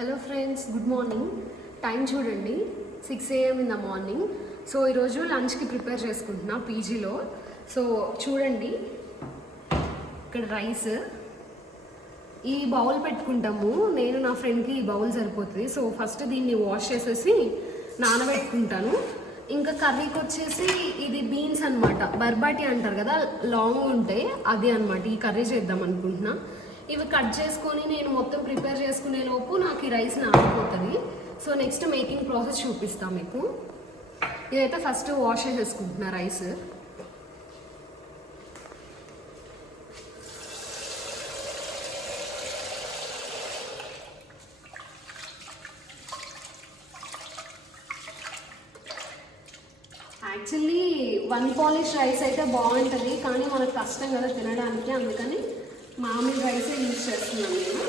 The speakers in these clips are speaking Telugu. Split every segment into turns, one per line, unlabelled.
Hello friends good morning. Time చూడండి six AM in the morning so ఈరోజు లంచ్కి ప్రిపేర్ చేసుకుంటున్నా పీజీలో. సో చూడండి ఇక్కడ రైస్. ఈ బౌల్ పెట్టుకుంటాము. నేను నా ఫ్రెండ్కి ఈ బౌల్ సరిపోతుంది. సో ఫస్ట్ దీన్ని వాష్ చేసేసి నానబెట్టుకుంటాను. ఇంకా కర్రీకి వచ్చేసి ఇది బీన్స్ అనమాట బర్బాటి అంటారు కదా లాంగ్ ఉంటాయి అది అన్నమాట. ఈ కర్రీ చేద్దాం అనుకుంటున్నా. ఇవి కట్ చేసుకొని నేను మొత్తం ప్రిపేర్ చేసుకునే లోపు నాకు ఈ రైస్ నానిపోతుంది. సో నెక్స్ట్ మేకింగ్ ప్రాసెస్ చూపిస్తాను మీకు. ఇదైతే first wash చేసేసుకుంటున్నా rice. Actually one polish rice అయితే బాగుంటుంది కానీ మనకు కష్టం కదా తినడానికి అందుకని మామూలు రైసే యూజ్ చేస్తున్నాను నేను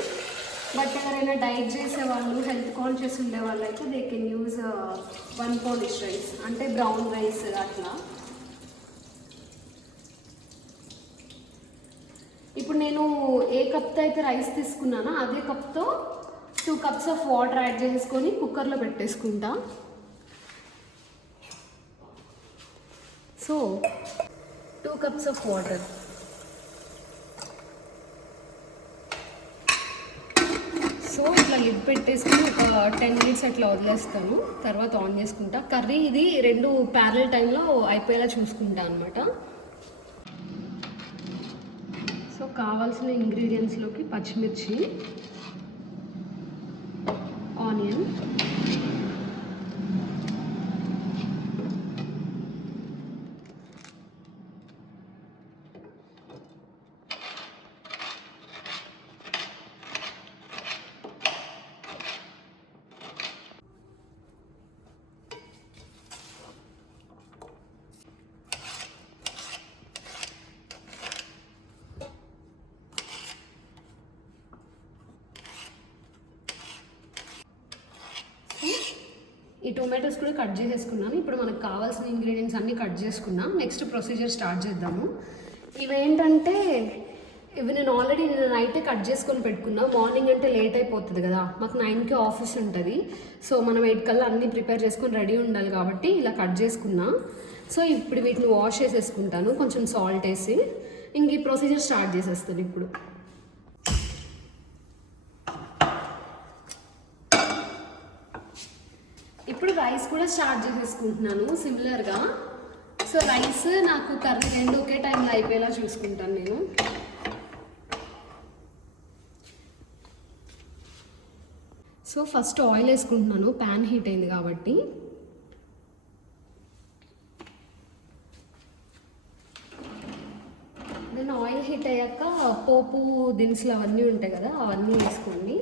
బట్ ఎవరైనా డైట్ చేసే వాళ్ళు హెల్త్ కాన్షియస్ ఉండే వాళ్ళు అయితే they can use one polish rice అంటే బ్రౌన్ రైస్ అట్లా. ఇప్పుడు నేను ఏ కప్తో అయితే రైస్ తీసుకున్నానో అదే కప్తో two cups of water add చేసుకొని కుక్కర్లో పెట్టేసుకుంటా. So two cups of water so ఇట్లా లిడ్ పెట్టేసుకుని ఒక టెన్ మినిట్స్ అట్లా వదిలేస్తాను. తర్వాత ఆన్ చేసుకుంటా. కర్రీ ఇది రెండు ప్యారల్ టైంలో అయిపోయేలా చూసుకుంటా అనమాట సో కావాల్సిన ఇంగ్రీడియంట్స్లోకి పచ్చిమిర్చి ఆనియన్ టొమాటోస్ కూడా కట్ చేసేసుకున్నాను ఇప్పుడు మనకు కావాల్సిన ఇంగ్రీడియంట్స్ అన్నీ కట్ చేసుకున్నాను నెక్స్ట్ ప్రొసీజర్ స్టార్ట్ చేద్దాము. ఇవేంటంటే ఇవి నేను ఆల్రెడీ నేను నైటే కట్ చేసుకొని పెట్టుకున్నా. మార్నింగ్ అంటే లేట్ అయిపోతుంది కదా. మాకు నైన్కి ఆఫీస్ ఉంటుంది. సో మనం ఎయిట్ కల్లా అన్నీ ప్రిపేర్ చేసుకొని రెడీ ఉండాలి కాబట్టి ఇలా కట్ చేసుకున్నా. సో ఇప్పుడు వీటిని వాష్ చేసేసుకుంటాను. కొంచెం సాల్ట్ వేసి. ఇంక ఈ ప్రొసీజర్ స్టార్ట్ చేసేస్తాను ఇప్పుడు ఇప్పుడు రైస్ కూడా స్టార్ట్ చేసేసుకుంటున్నాను సిమిలర్గా. సో రైస్ నాకు కర్రీ రెండు ఒకే టైంలో అయిపోయేలా చూసుకుంటాను నేను. సో ఫస్ట్ ఆయిల్ వేసుకుంటున్నాను ప్యాన్ హీట్ అయింది కాబట్టి. దెన్ ఆయిల్ హీట్ అయ్యాక పోపు దినుసులు అవన్నీ ఉంటాయి కదా అవన్నీ వేసుకోండి.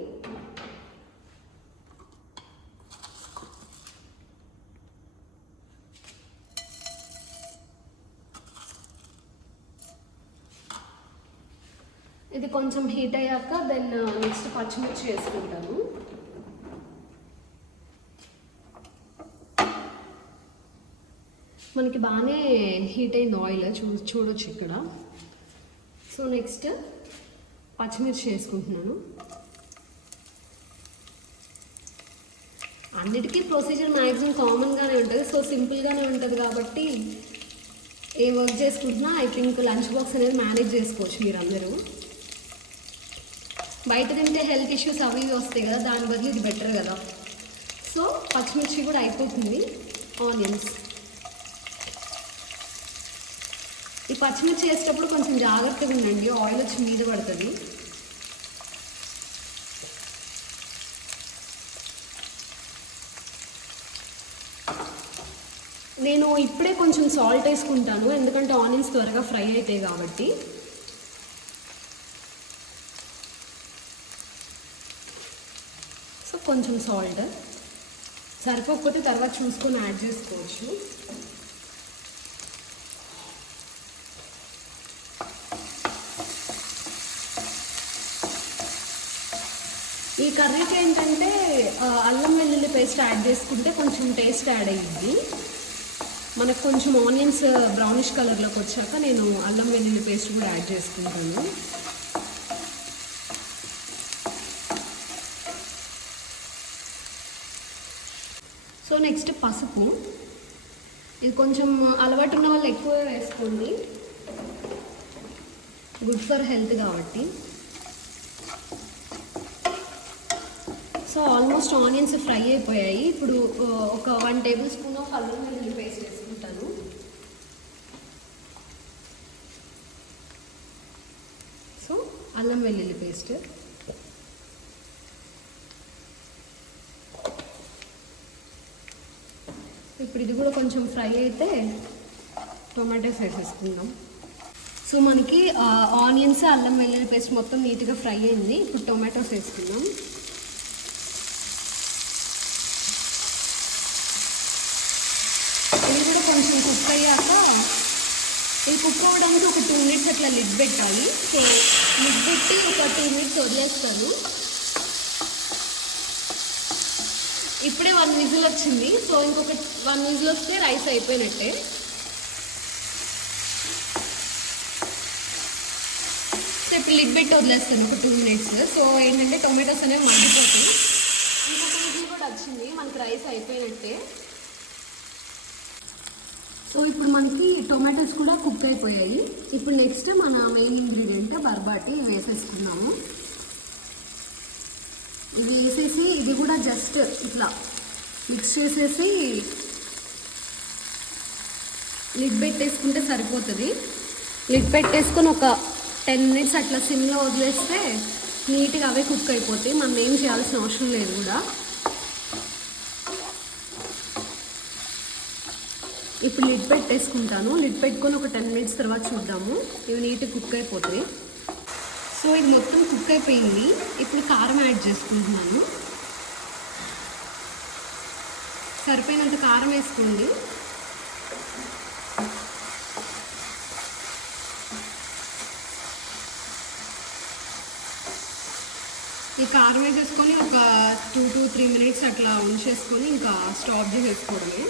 ఇది కొంచెం హీట్ అయ్యాక దెన్ నెక్స్ట్ uh, పచ్చిమిర్చి వేసుకుంటాను మనకి బాగానే హీట్ అయింది ఆయిల్ చూ చూడొచ్చు ఇక్కడ. సో నెక్స్ట్ పచ్చిమిర్చి వేసుకుంటున్నాను. అన్నిటికీ ప్రొసీజర్ మ్యాక్సిమం కామన్గానే ఉంటుంది. సో సింపుల్గానే ఉంటుంది కాబట్టి ఏ వర్క్ చేసుకుంటున్నా ఐ థింక్ లంచ్ బాక్స్ అనేది మేనేజ్ చేసుకోవచ్చు మీరందరూ. బయట తింటే హెల్త్ ఇష్యూస్ అవి ఇవి వస్తాయి కదా దాని బదులు ఇది బెటర్ కదా. సో పచ్చిమిర్చి కూడా అయిపోతుంది. ఆనియన్స్. ఈ పచ్చిమిర్చి వేసేటప్పుడు కొంచెం జాగ్రత్తగా ఉండండి. ఆయిల్ వచ్చి మీద పడుతుంది. నేను ఇప్పుడే కొంచెం సాల్ట్ వేసుకుంటాను. ఎందుకంటే ఆనియన్స్ త్వరగా ఫ్రై అవుతాయి కాబట్టి. సో కొంచెం సాల్ట్ సరిపోకపోతే తర్వాత చూసుకొని యాడ్ చేసుకోవచ్చు. ఈ కర్రీకి ఏంటంటే అల్లం వెల్లుల్లి పేస్ట్ యాడ్ చేసుకుంటే కొంచెం టేస్ట్ యాడ్ అయ్యింది. మనకు కొంచెం ఆనియన్స్ బ్రౌనిష్ కలర్లోకి వచ్చాక నేను అల్లం వెల్లుల్లి పేస్ట్ కూడా యాడ్ చేసుకుంటాను. సో నెక్స్ట్ పసుపు. ఇది కొంచెం అలవాటు ఉన్న వాళ్ళు ఎక్కువ వేసుకోండి. గుడ్ ఫర్ హెల్త్ కాబట్టి. సో ఆల్మోస్ట్ ఆనియన్స్ ఫ్రై అయిపోయాయి. ఇప్పుడు ఒక వన్ టేబుల్ స్పూన్ ఆఫ్ అల్లం వెల్లుల్లి పేస్ట్ వేసుకుంటాను. సో అల్లం వెల్లుల్లి పేస్ట్. ఇప్పుడు ఇది కూడా కొంచెం ఫ్రై అయితే టొమాటోస్ వేసేసుకుందాం సో మనకి ఆనియన్స్ అల్లం వెల్లుల్లి పేస్ట్ మొత్తం నీట్గా ఫ్రై అయింది. ఇప్పుడు టొమాటోస్ వేసుకుందాం ఇది కూడా కొంచెం కుక్ అయ్యాక ఇది కుక్ అవ్వడానికి ఒక టూ మినిట్స్ అట్లా లిడ్ పెట్టాలి. సో లిడ్ పెట్టి ఒక టూ మినిట్స్ వదిలేస్తారు. ఇప్పుడే వన్ విజిల్ వచ్చింది. సో ఇంకొక వన్ విజిల్ వస్తే రైస్ అయిపోయినట్టే. సో ఇప్పుడు లిడ్ పెట్టి వదిలేస్తాను ఒక టూ మినిట్స్ సో ఏంటంటే టొమాటోస్ అనేవి మగ్గిపోతాయి ఇంకొక విజిల్ కూడా వచ్చింది. మనకి రైస్ అయిపోయినట్టే. సో ఇప్పుడు మనకి టొమాటోస్ కూడా కుక్ అయిపోయాయి. ఇప్పుడు నెక్స్ట్ మన మెయిన్ ఇంగ్రీడియంట్ బర్బాటి వేసేసుకున్నాము ఇది వేసేసి ఇది కూడా జస్ట్ ఇట్లా మిక్స్ చేసేసి లిడ్ పెట్టేసుకుంటే సరిపోతుంది. లిడ్ పెట్టేసుకొని ఒక టెన్ మినిట్స్ అట్లా సిమ్లో వదిలేస్తే నీట్గా అవే కుక్ అయిపోతాయి. మనం ఏం చేయాల్సిన అవసరం లేదు కూడా. ఇప్పుడు లిడ్ పెట్టేసుకుంటాను. లిడ్ పెట్టుకొని ఒక టెన్ మినిట్స్ తర్వాత చూద్దాము. ఇవి నీట్గా కుక్ అయిపోతాయి. సో ఇది మొత్తం కుక్ అయిపోయింది. ఇప్పుడు కారం యాడ్ చేసుకుంటున్నాను. సరిపోయినంత కారం వేసుకోండి. ఈ కారం వేసేసుకొని ఒక టూ టు త్రీ మినిట్స్ అట్లా ఉంచేసుకొని ఇంకా స్టాప్ చేసేసుకోవడమే.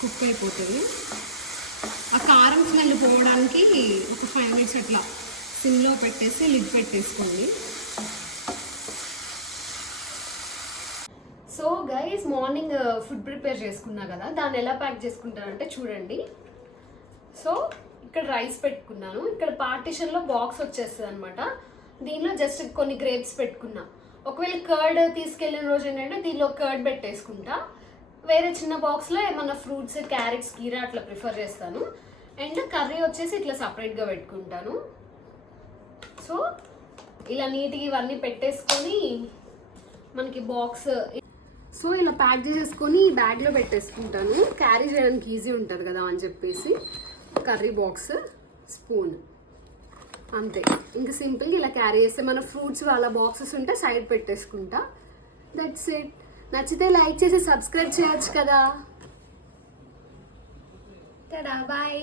కుక్ అయిపోతుంది. ఆ కారం స్మెల్ పోవడానికి ఒక ఫైవ్ మినిట్స్ అట్లా సిమ్లో పెట్టేసి లిడ్ పెట్టేసుకోండి. So guys morning food prepare చేసుకున్నా కదా దాన్ని ఎలా ప్యాక్ చేసుకుంటానంటే చూడండి. సో ఇక్కడ రైస్ పెట్టుకున్నాను. ఇక్కడ పార్టీషన్లో బాక్స్ వచ్చేస్తుంది అనమాట దీనిలో జస్ట్ కొన్ని గ్రేప్స్ పెట్టుకున్నా. ఒకవేళ కర్డ్ తీసుకెళ్ళిన రోజు ఏంటంటే దీనిలో కర్డ్ పెట్టేసుకుంటా. వేరే చిన్న బాక్స్లో ఏమన్నా ఫ్రూట్స్ క్యారెట్స్ కీరా అట్లా ప్రిఫర్ చేస్తాను. అండ్ కర్రీ వచ్చేసి ఇట్లా సపరేట్గా పెట్టుకుంటాను. సో ఇలా నీట్గా ఇవన్నీ పెట్టేసుకొని మనకి బాక్స్ సో ఇలా ప్యాక్ చేసేసుకొని బ్యాగ్లో పెట్టేసుకుంటాను. క్యారీ చేయడానికి ఈజీ ఉంటుంది కదా అని చెప్పేసి. Curry box spoon. అంతే. ఇంకా సింపుల్గా ఇలా క్యారీ చేస్తే మన ఫ్రూట్స్ వాళ్ళ బాక్సెస్ ఉంటే సైడ్ పెట్టేసుకుంటా. దట్స్ ఇట్ నచ్చితే లైక్ చేసి సబ్స్క్రైబ్ చేయొచ్చు కదా. బాయ్